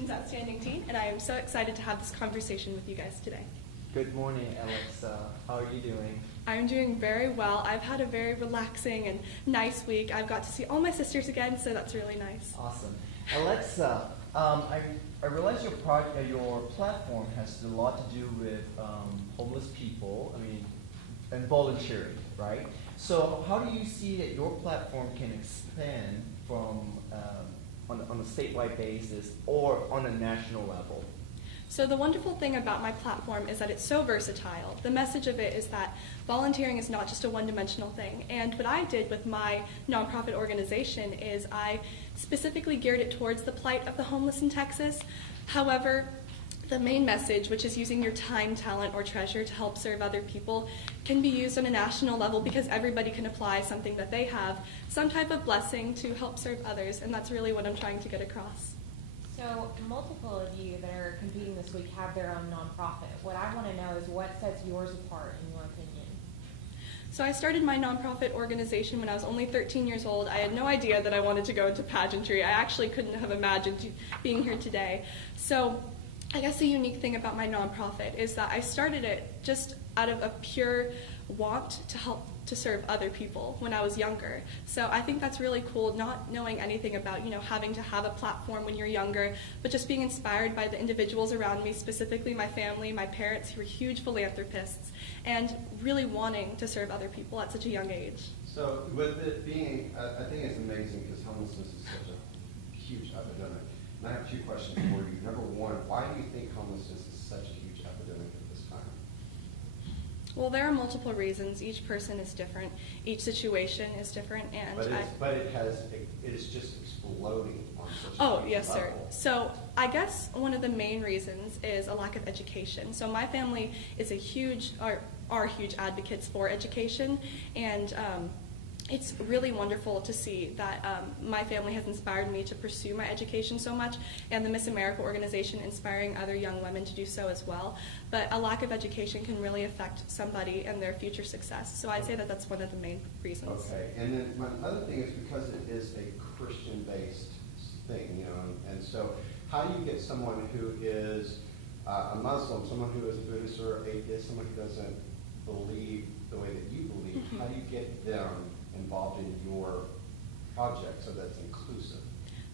Houston's Outstanding Teen, and I am so excited to have this conversation with you guys today. Good morning, Alexa. How are you doing? I'm doing very well. I've had a very relaxing and nice week. I've got to see all my sisters again, so that's really nice. Awesome. Alexa, I realize your platform has a lot to do with homeless people, and volunteering, right? So how do you see that your platform can expand from on a statewide basis or on a national level? So the wonderful thing about my platform is that it's so versatile. The message of it is that volunteering is not just a one-dimensional thing. And what I did with my nonprofit organization is I specifically geared it towards the plight of the homeless in Texas. However, the main message, which is using your time, talent, or treasure to help serve other people, can be used on a national level because everybody can apply something that they have, some type of blessing to help serve others, and that's really what I'm trying to get across. So multiple of you that are competing this week have their own nonprofit. What I want to know is what sets yours apart in your opinion? So I started my nonprofit organization when I was only 13 years old. I had no idea that I wanted to go into pageantry. I actually couldn't have imagined being here today. So I guess the unique thing about my nonprofit is that I started it just out of a pure want to help to serve other people when I was younger. So I think that's really cool, not knowing anything about, having to have a platform when you're younger, but just being inspired by the individuals around me, specifically my family, my parents, who are huge philanthropists, and really wanting to serve other people at such a young age. So with it being, I think it's amazing because homelessness is such a huge epidemic. And I have two questions for you. Number one, why do you think homelessness is such a huge epidemic at this time? Well, there are multiple reasons. Each person is different. Each situation is different, and but it is just exploding on such a huge yes, level. sir. So I guess one of the main reasons is a lack of education. So my family is are huge advocates for education, and it's really wonderful to see that my family has inspired me to pursue my education so much, and the Miss America organization inspiring other young women to do so as well. But a lack of education can really affect somebody and their future success. So I'd say that that's one of the main reasons. Okay, and then my other thing is because it is a Christian-based thing, and so how do you get someone who is a Muslim, someone who is a Buddhist or atheist, someone who doesn't believe the way that you believe, how do you get them involved in your project so that's inclusive?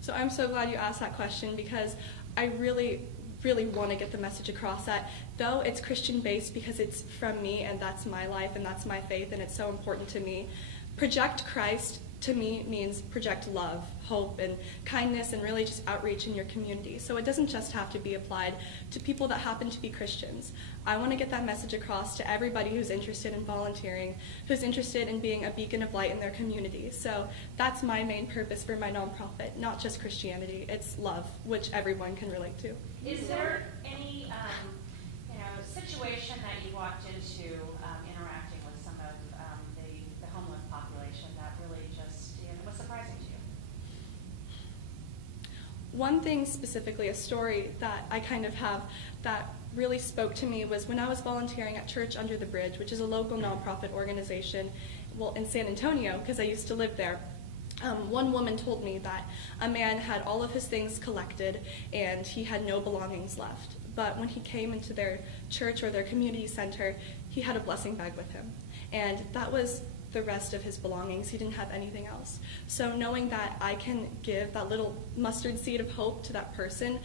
So I'm so glad you asked that question because I really want to get the message across that though it's Christian-based because it's from me and that's my life and that's my faith and it's so important to me, Project Christ to me means project love, hope, and kindness, and really just outreach in your community. So it doesn't just have to be applied to people that happen to be Christians. I want to get that message across to everybody who's interested in volunteering, who's interested in being a beacon of light in their community. So that's my main purpose for my nonprofit, not just Christianity. It's love, which everyone can relate to. Is there any situation that you walked into interacting with some of the homeless population that really just was surprising to you? One thing specifically, a story that I kind of have that really spoke to me was when I was volunteering at Church Under the Bridge, which is a local nonprofit organization, in San Antonio, because I used to live there. One woman told me that a man had all of his things collected and he had no belongings left. But when he came into their church or their community center, he had a blessing bag with him. And that was the rest of his belongings. He didn't have anything else. So knowing that I can give that little mustard seed of hope to that person,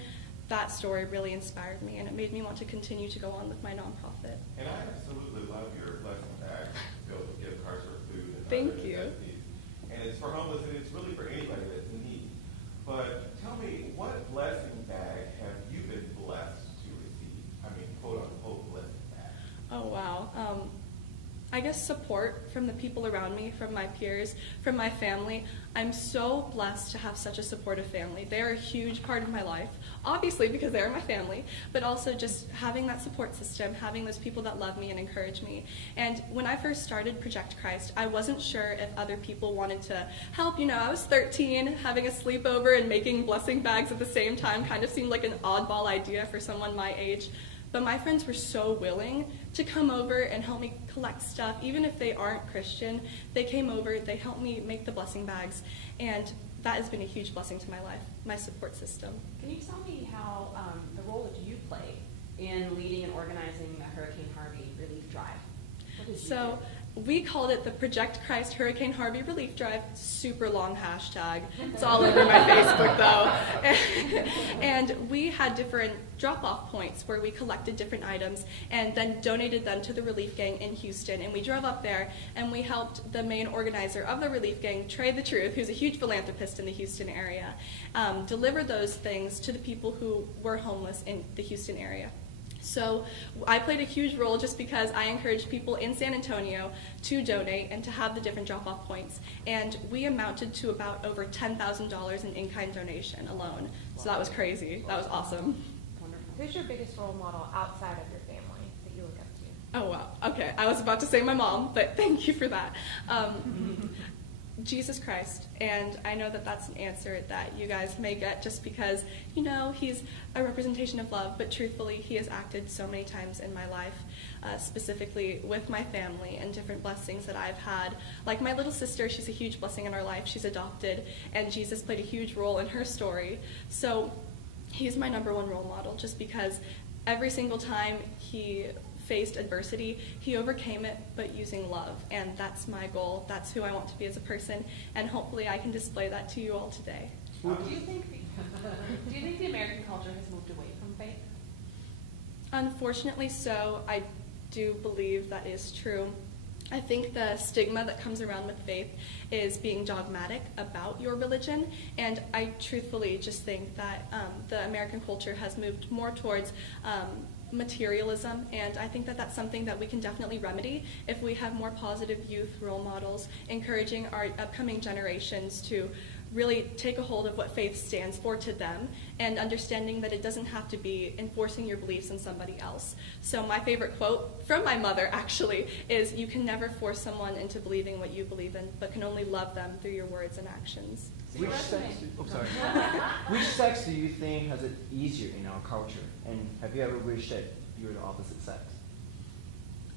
that story really inspired me, and it made me want to continue to go on with my nonprofit. And I absolutely love your blessing bag filled with gift cards for food and Thank other you. necessities. And it's for homeless, and it's really for anybody that's in need. But tell me, what blessing bag have you been blessed to receive? Quote unquote blessing bag. Oh, wow. I guess support from the people around me, from my peers, from my family. I'm so blessed to have such a supportive family. They're a huge part of my life, obviously because they're my family, but also just having that support system, having those people that love me and encourage me. And when I first started Project Christ, I wasn't sure if other people wanted to help. I was 13, having a sleepover and making blessing bags at the same time kind of seemed like an oddball idea for someone my age. But my friends were so willing to come over and help me collect stuff. Even if they aren't Christian, they came over, they helped me make the blessing bags, and that has been a huge blessing to my life, my support system. Can you tell me how the role that you play in leading and organizing the Hurricane Harvey relief drive? What did you So we called it the Project Christ Hurricane Harvey Relief Drive. Super long hashtag. It's all over my Facebook though. And we had different drop-off points where we collected different items and then donated them to the relief gang in Houston. And we drove up there and we helped the main organizer of the relief gang, Trey the Truth, who's a huge philanthropist in the Houston area, deliver those things to the people who were homeless in the Houston area. So I played a huge role just because I encouraged people in San Antonio to donate and to have the different drop-off points. And we amounted to about over $10,000 in in-kind donation alone. So that was crazy. That was awesome. Wonderful. Who's your biggest role model outside of your family that you look up to? Oh, wow. Okay, I was about to say my mom, but thank you for that. Jesus Christ, and I know that that's an answer that you guys may get just because, you know, he's a representation of love, but truthfully, he has acted so many times in my life, specifically with my family and different blessings that I've had. Like my little sister, she's a huge blessing in our life. She's adopted, and Jesus played a huge role in her story. So he's my number one role model just because every single time he faced adversity, he overcame it, but using love, and that's my goal. That's who I want to be as a person, and hopefully I can display that to you all today. Do you think the American culture has moved away from faith? Unfortunately so. I do believe that is true. I think the stigma that comes around with faith is being dogmatic about your religion, and I truthfully just think that the American culture has moved more towards materialism, and I think that that's something that we can definitely remedy if we have more positive youth role models, encouraging our upcoming generations to really take a hold of what faith stands for to them, and understanding that it doesn't have to be enforcing your beliefs on somebody else. So my favorite quote from my mother actually is, "You can never force someone into believing what you believe in, but can only love them through your words and actions." Which sex do you think has it easier in our culture? And have you ever wished that you were the opposite sex?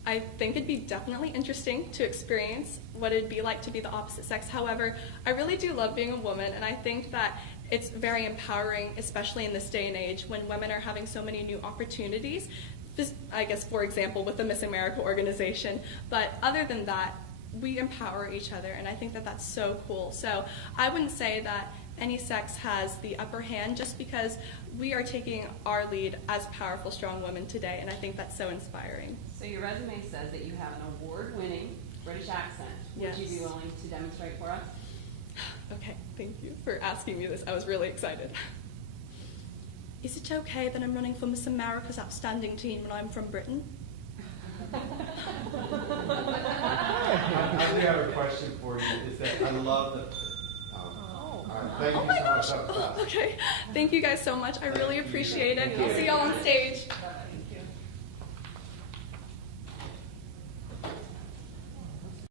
I think it'd be definitely interesting to experience what it'd be like to be the opposite sex. However, I really do love being a woman, and I think that it's very empowering, especially in this day and age when women are having so many new opportunities. Just, I guess, for example, with the Miss America organization. But other than that, we empower each other, and I think that that's so cool. So I wouldn't say that any sex has the upper hand just because we are taking our lead as powerful, strong women today, and I think that's so inspiring. So your resume says that you have an award-winning British accent. Yes. Would you be willing to demonstrate for us? Okay, thank you for asking me this. I was really excited. Is it okay that I'm running for Miss America's Outstanding Teen when I'm from Britain? I do have a question for you. Is that I love the. Thank you so much. Okay, thank you guys so much. I really appreciate it. I'll see y'all on stage.